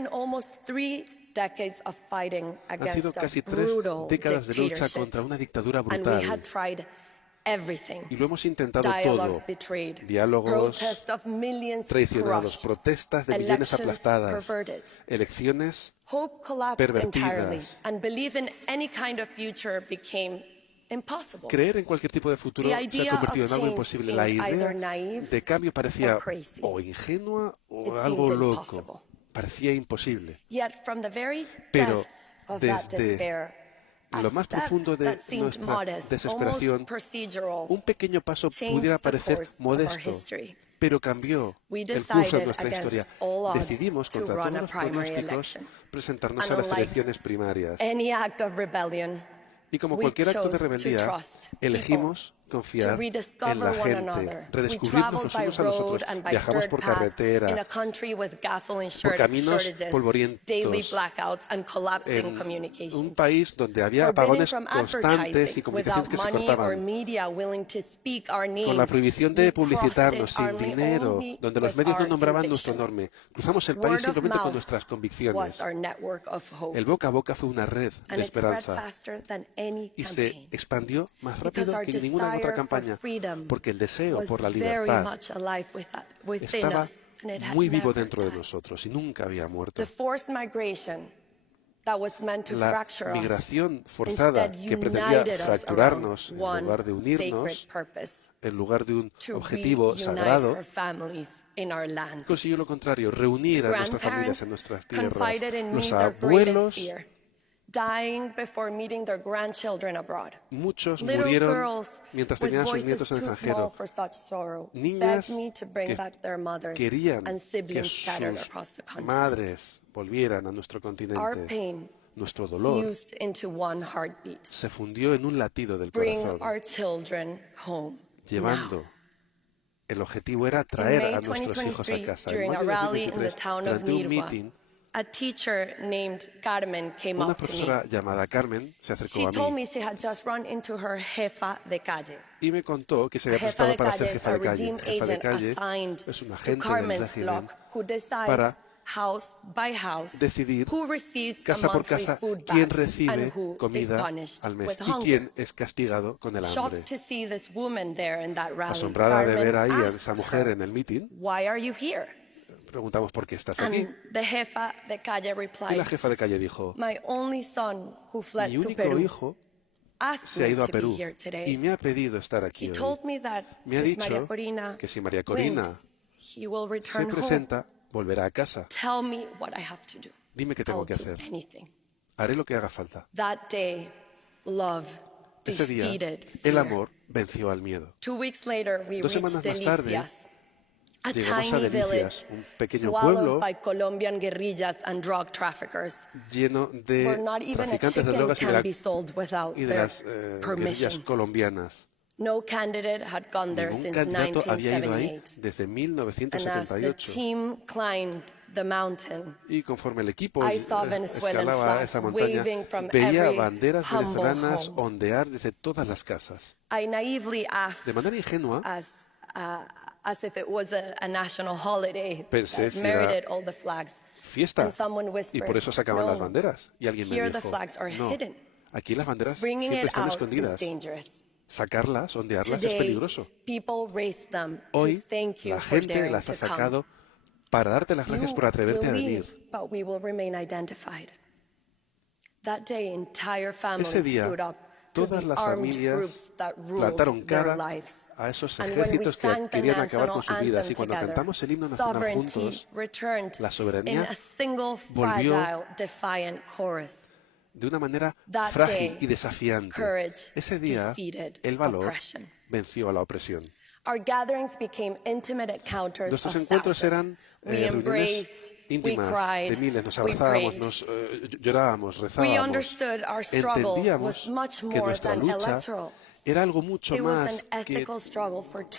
Han sido casi 3 décadas de lucha contra una dictadura brutal. Y lo hemos intentado todo. Diálogos traicionados, protestas de millones aplastadas, elecciones pervertidas. Creer en cualquier tipo de futuro se ha convertido en algo imposible. La idea de cambio parecía o ingenua o algo loco. Parecía imposible. Pero desde lo más profundo de nuestra desesperación, un pequeño paso pudiera parecer modesto, pero cambió el curso de nuestra historia. Decidimos, contra todos los pronósticos, presentarnos a las elecciones primarias. Y como cualquier acto de rebeldía, elegimos confiar en la gente, redescubrirnos los unos a los otros. Viajamos por carretera, por caminos polvorientos, en un país donde había apagones constantes y comunicaciones que se cortaban, con la prohibición de publicitarnos, sin dinero, donde los medios no nombraban nuestro nombre. Cruzamos el país simplemente con nuestras convicciones. El boca a boca fue una red de esperanza y se expandió más rápido que ninguna otra campaña, porque el deseo por la libertad estaba muy vivo dentro de nosotros y nunca había muerto. La migración forzada que pretendía fracturarnos en lugar de unirnos, en lugar de un objetivo sagrado, consiguió lo contrario, reunir a nuestras familias en nuestras tierras. Los abuelos Muchos murieron mientras tenían a sus nietos en el extranjero. Niñas que querían que sus madres volvieran a nuestro continente. Nuestro dolor se fundió en un latido del corazón, llevando. El objetivo era traer a nuestros hijos a casa. En mayo de 2023, durante un meeting, una profesora llamada Carmen se acercó a mí y me contó que se había prestado para ser jefa de calle. Jefa de calle es un agente del régimen para decidir casa por casa quién recibe comida al mes y quién es castigado con el hambre. Asombrada de ver ahí a esa mujer en el meeting, preguntamos por qué estás aquí. Y la jefa de calle dijo, mi único hijo se ha ido a Perú y me ha pedido estar aquí hoy. Me ha dicho que si María Corina se presenta, volverá a casa. Dime qué tengo que hacer. Haré lo que haga falta. Ese día, el amor venció al miedo. 2 semanas más tarde, llegamos a Delicias, un pequeño pueblo lleno de traficantes de drogas y de las guerrillas colombianas. Ningún candidato había ido ahí desde 1978. Y conforme el equipo escalaba esa montaña, veía banderas venezolanas ondear desde todas las casas. De manera ingenua, pensé si era fiesta y por eso sacaban las banderas. Y alguien me dijo, no, aquí las banderas siempre están escondidas. Sacarlas, ondearlas es peligroso. Hoy la gente las ha sacado para darte las gracias por atreverte a venir. Ese día, todas las familias plantaron cara a esos ejércitos que querían acabar con sus vidas. Y cuando cantamos el himno nacional juntos, la soberanía volvió de una manera frágil y desafiante. Ese día, el valor venció a la opresión. Nuestros encuentros eran reuniones íntimas de miles. Nos abrazábamos, llorábamos, rezábamos. Entendíamos que nuestra lucha era algo mucho más que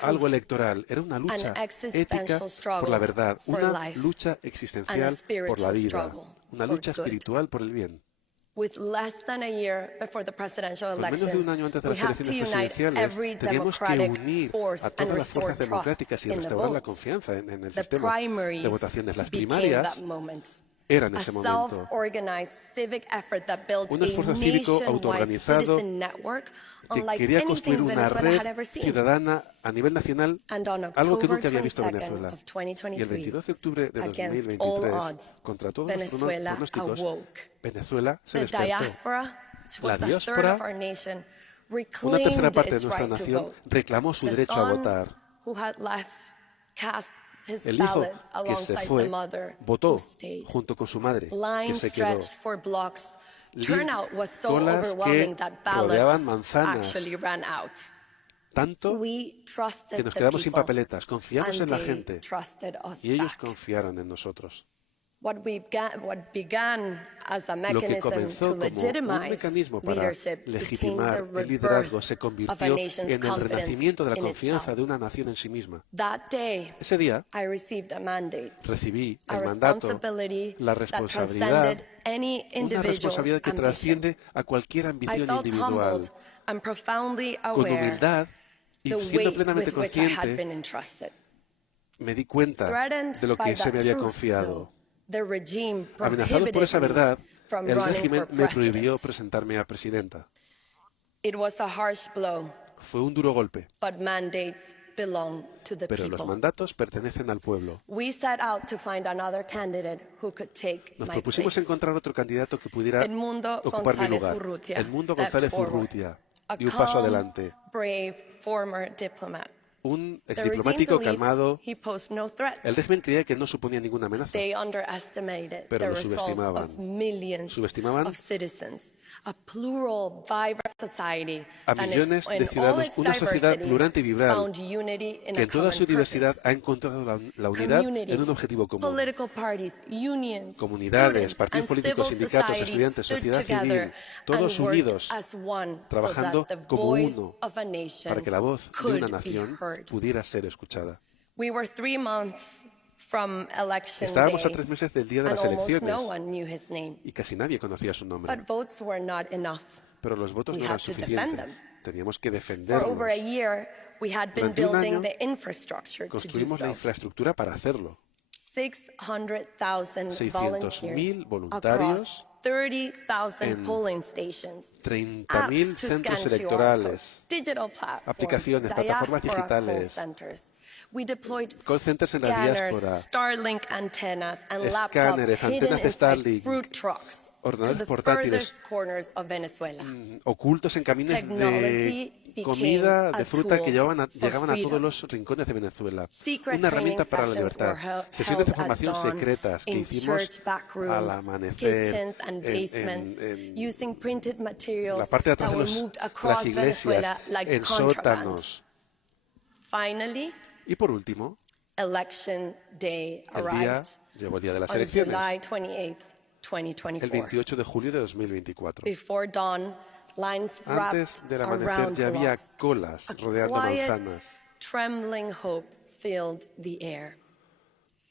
algo electoral. Era una lucha ética por la verdad, una lucha existencial por la vida, una lucha espiritual por el bien. Con menos de un año antes de las elecciones presidenciales, teníamos que unir a todas las fuerzas democráticas y restaurar la confianza en el sistema de votaciones. Las primarias eran en ese momento un esfuerzo cívico autoorganizado que quería construir una red ciudadana a nivel nacional, algo que nunca había visto Venezuela. Y el 22 de octubre de 2023, contra todos los pronósticos, Venezuela se despertó. La diáspora, una tercera parte de nuestra nación, reclamó su derecho a votar. El hijo que se fue votó junto con su madre, que se quedó. Colas que rodeaban manzanas, tanto que nos quedamos sin papeletas. Confiamos en la gente y ellos confiaron en nosotros. Lo que comenzó como un mecanismo para legitimar el liderazgo se convirtió en el renacimiento de la confianza de una nación en sí misma. Ese día recibí el mandato, la responsabilidad, una responsabilidad que trasciende a cualquier ambición individual. Con humildad y siendo plenamente consciente, me di cuenta de lo que se me había confiado. Amenazado por esa verdad, el régimen me prohibió presentarme a presidenta. Fue un duro golpe, pero los mandatos pertenecen al pueblo. Nos propusimos encontrar otro candidato que pudiera ocupar mi lugar, Edmundo González Urrutia, y un paso adelante. un exdiplomático calmado. El régimen creía que no suponía ninguna amenaza, pero lo subestimaban. Subestimaban a millones de ciudadanos, una sociedad plurante y vibral que en toda su diversidad ha encontrado la unidad en un objetivo común. Comunidades, partidos políticos, sindicatos, estudiantes, sociedad civil, todos unidos, trabajando como uno para que la voz de una nación pudiera ser escuchada. Estábamos a 3 meses del día de las elecciones y casi nadie conocía su nombre. Pero los votos no eran suficientes. Teníamos que defenderlos. Durante un año construimos la infraestructura para hacerlo. 600.000 voluntarios en 30.000 centros electorales, aplicaciones, plataformas digitales, call centers en la diáspora, escáneres, antenas de Starlink, ordenadores portátiles, ocultos en camiones de comida, de fruta que llegaban a todos los rincones de Venezuela. Una herramienta para la libertad. Sesiones de formación secretas que hicimos al amanecer en la parte de atrás de las iglesias, en sótanos. Y por último, llegó el día de las elecciones, el 28 de julio de 2024. Antes del amanecer ya había colas rodeando manzanas,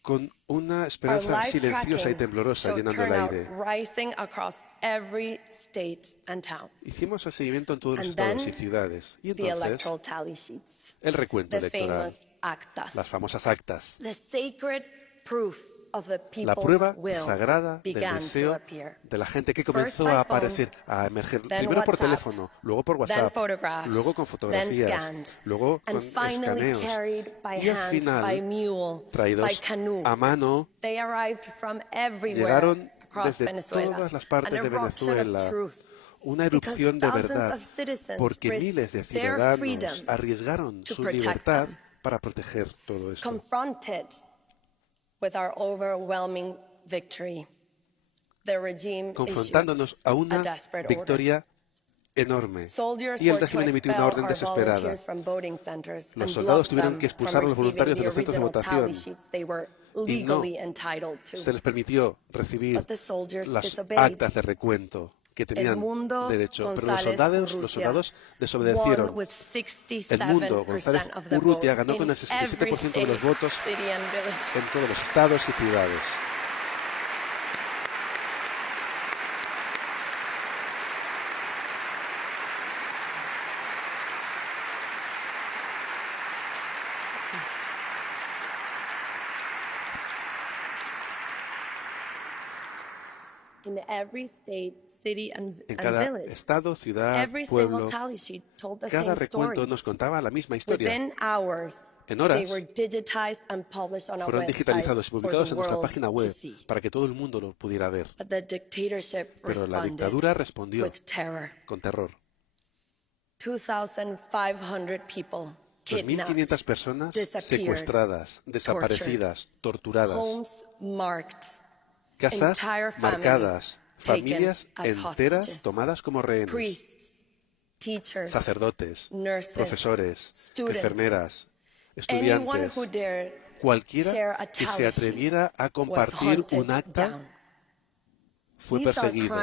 con una esperanza silenciosa y temblorosa llenando el aire. Hicimos el seguimiento en todos los estados y ciudades. Y entonces, el recuento electoral, las famosas actas, la prueba sagrada del deseo de la gente que comenzó a aparecer, a emerger, primero por teléfono, luego por WhatsApp, luego con fotografías, luego con escaneos y al final, traídos a mano, llegaron desde todas las partes de Venezuela. Una erupción de verdad, porque miles de ciudadanos arriesgaron su libertad para proteger todo esto. Confrontándonos a una victoria enorme. Y el régimen emitió una orden desesperada. Los soldados tuvieron que expulsar a los voluntarios de los centros de votación y no se les permitió recibir las actas de recuento que tenían derecho, pero los soldados desobedecieron. Edmundo González Urrutia ganó con el 67% de los votos en todos los estados y ciudades. En cada estado, ciudad, pueblo, cada recuento nos contaba la misma historia. En horas fueron digitalizados y publicados en nuestra página web para que todo el mundo lo pudiera ver. Pero la dictadura respondió con terror. 2.500 personas secuestradas, desaparecidas, torturadas. Casas marcadas, familias enteras tomadas como rehenes, sacerdotes, profesores, enfermeras, estudiantes, cualquiera que se atreviera a compartir un acta fue perseguido.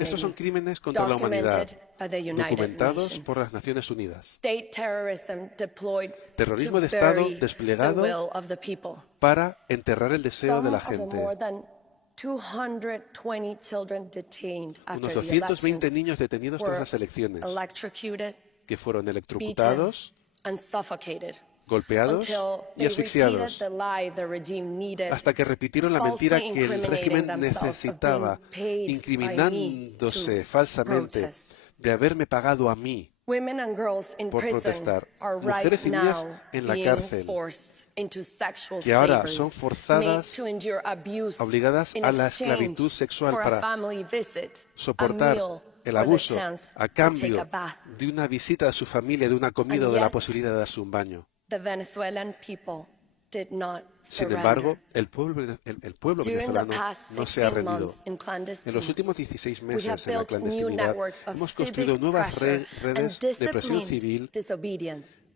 Estos son crímenes contra la humanidad, documentados por las Naciones Unidas. Terrorismo de Estado desplegado para enterrar el deseo de la gente. Unos 220 niños detenidos tras las elecciones, que fueron electrocutados, golpeados y asfixiados, hasta que repitieron la mentira que el régimen necesitaba, incriminándose falsamente de haberme pagado a mí por protestar. Mujeres y niñas en la cárcel, que ahora son forzadas, obligadas a la esclavitud sexual para soportar el abuso a cambio de una visita a su familia, de una comida o de la posibilidad de darse un baño. Sin embargo, el pueblo venezolano no se ha rendido. En los últimos 16 meses en la clandestinidad hemos construido nuevas redes de presión civil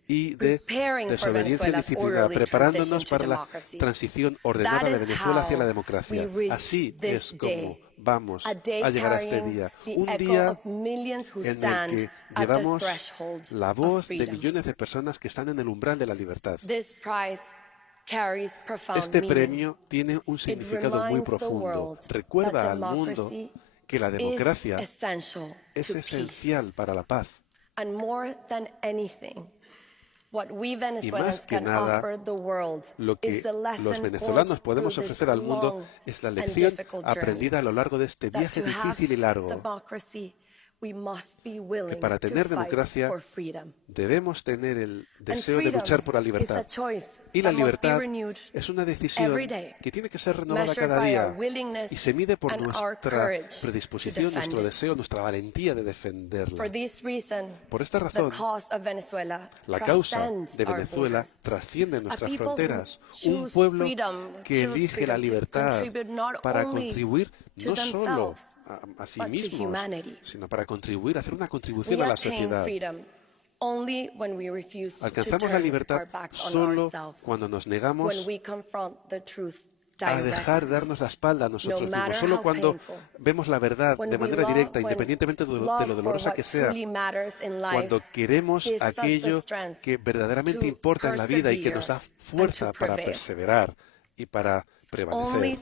y de desobediencia indisciplinada, preparándonos para la transición ordenada de Venezuela hacia la democracia. Así es como vamos a llegar a este día, un día en el que llevamos la voz de millones de personas que están en el umbral de la libertad. Este premio tiene un significado muy profundo. Recuerda al mundo que la democracia es esencial para la paz. Y más que nada, lo que los venezolanos podemos ofrecer al mundo es la lección aprendida a lo largo de este viaje difícil y largo, que para tener democracia debemos tener el deseo de luchar por la libertad. Y la libertad es una decisión que tiene que ser renovada cada día y se mide por nuestra predisposición, nuestro deseo, nuestra valentía de defenderla. Por esta razón, la causa de Venezuela trasciende nuestras fronteras. Un pueblo que elige la libertad para contribuir no solo a sí mismos, sino para contribuir, hacer una contribución a la sociedad. Alcanzamos la libertad solo cuando nos negamos a dejar darnos la espalda a nosotros mismos, solo cuando vemos la verdad de manera directa, independientemente de lo dolorosa que sea, cuando queremos aquello que verdaderamente importa en la vida y que nos da fuerza para perseverar y para prevalecer.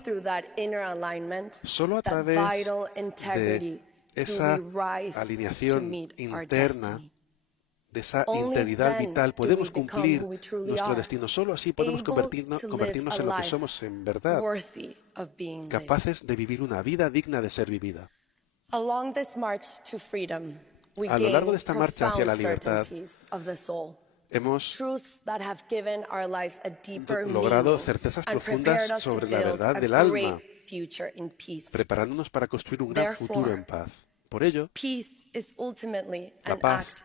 Solo a través de esa alineación interna, de esa integridad vital, podemos cumplir nuestro destino. Solo así podemos convertirnos en lo que somos en verdad, capaces de vivir una vida digna de ser vivida. A lo largo de esta marcha hacia la libertad, hemos logrado certezas profundas sobre la verdad del alma, preparándonos para construir un gran futuro en paz. Por ello, la paz,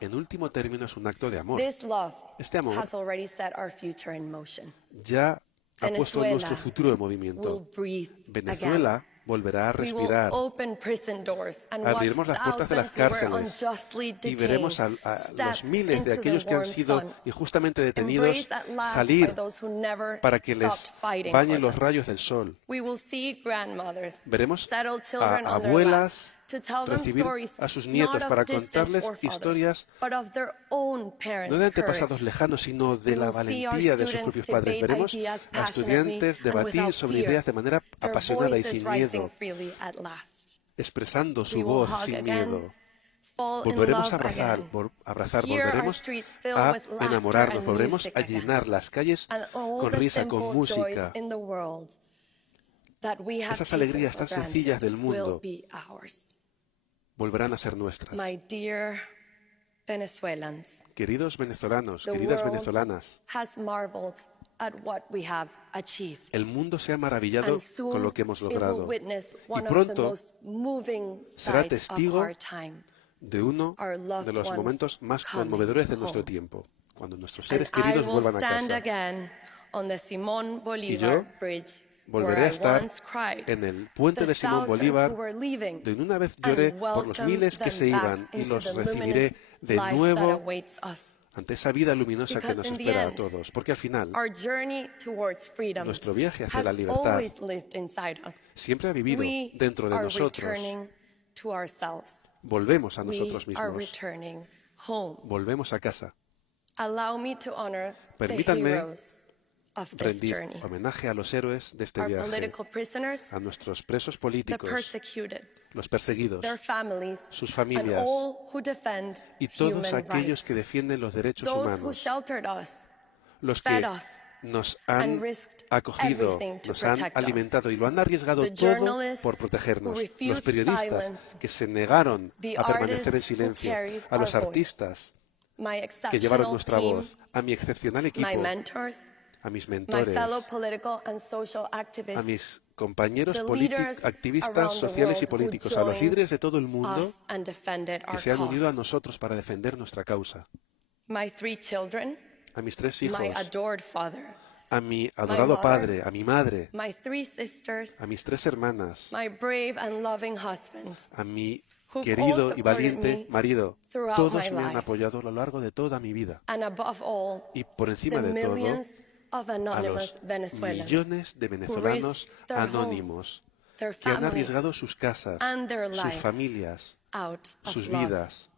en último término, es un acto de amor. Este amor ya ha puesto nuestro futuro en movimiento. Venezuela volverá a respirar. Abriremos las puertas de las cárceles y veremos a los miles de aquellos que han sido injustamente detenidos salir para que les bañen los rayos del sol. Veremos a abuelas recibir a sus nietos para contarles historias no de antepasados lejanos, sino de la valentía de sus propios padres. Veremos a estudiantes debatir sobre ideas de manera apasionada y sin miedo, expresando su voz sin miedo. Volveremos a abrazar, volveremos a enamorarnos, volveremos a llenar las calles con risa, con música. Esas alegrías tan sencillas del mundo volverán a ser nuestras. Queridos venezolanos, queridas venezolanas, el mundo se ha maravillado con lo que hemos logrado y pronto será testigo de uno de los momentos más conmovedores de nuestro tiempo, cuando nuestros seres queridos vuelvan a casa. Y yo volveré a estar en el puente de Simón Bolívar, donde una vez lloré por los miles que se iban y los recibiré de nuevo ante esa vida luminosa que nos espera a todos. Porque al final, nuestro viaje hacia la libertad siempre ha vivido dentro de nosotros. Volvemos a nosotros mismos. Volvemos a casa. Permítanme rendir homenaje a los héroes de este viaje, a nuestros presos políticos, los perseguidos, sus familias y todos aquellos que defienden los derechos humanos, los que nos han acogido, nos han alimentado y lo han arriesgado todo por protegernos, los periodistas que se negaron a permanecer en silencio, a los artistas que llevaron nuestra voz, a mi excepcional equipo, a mis mentores, a mis compañeros activistas sociales y políticos, a los líderes de todo el mundo que se han unido a nosotros para defender nuestra causa, a mis 3 hijos, a mi adorado padre, a mi madre, a mis 3 hermanas, a mi querido y valiente marido. Todos me han apoyado a lo largo de toda mi vida. Y por encima de todo, a los millones de venezolanos anónimos que han arriesgado sus casas, sus familias, sus vidas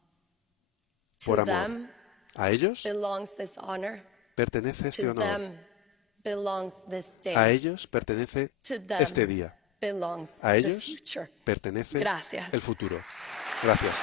por amor. A ellos pertenece este honor. A ellos pertenece este día. A ellos pertenece el futuro. Gracias.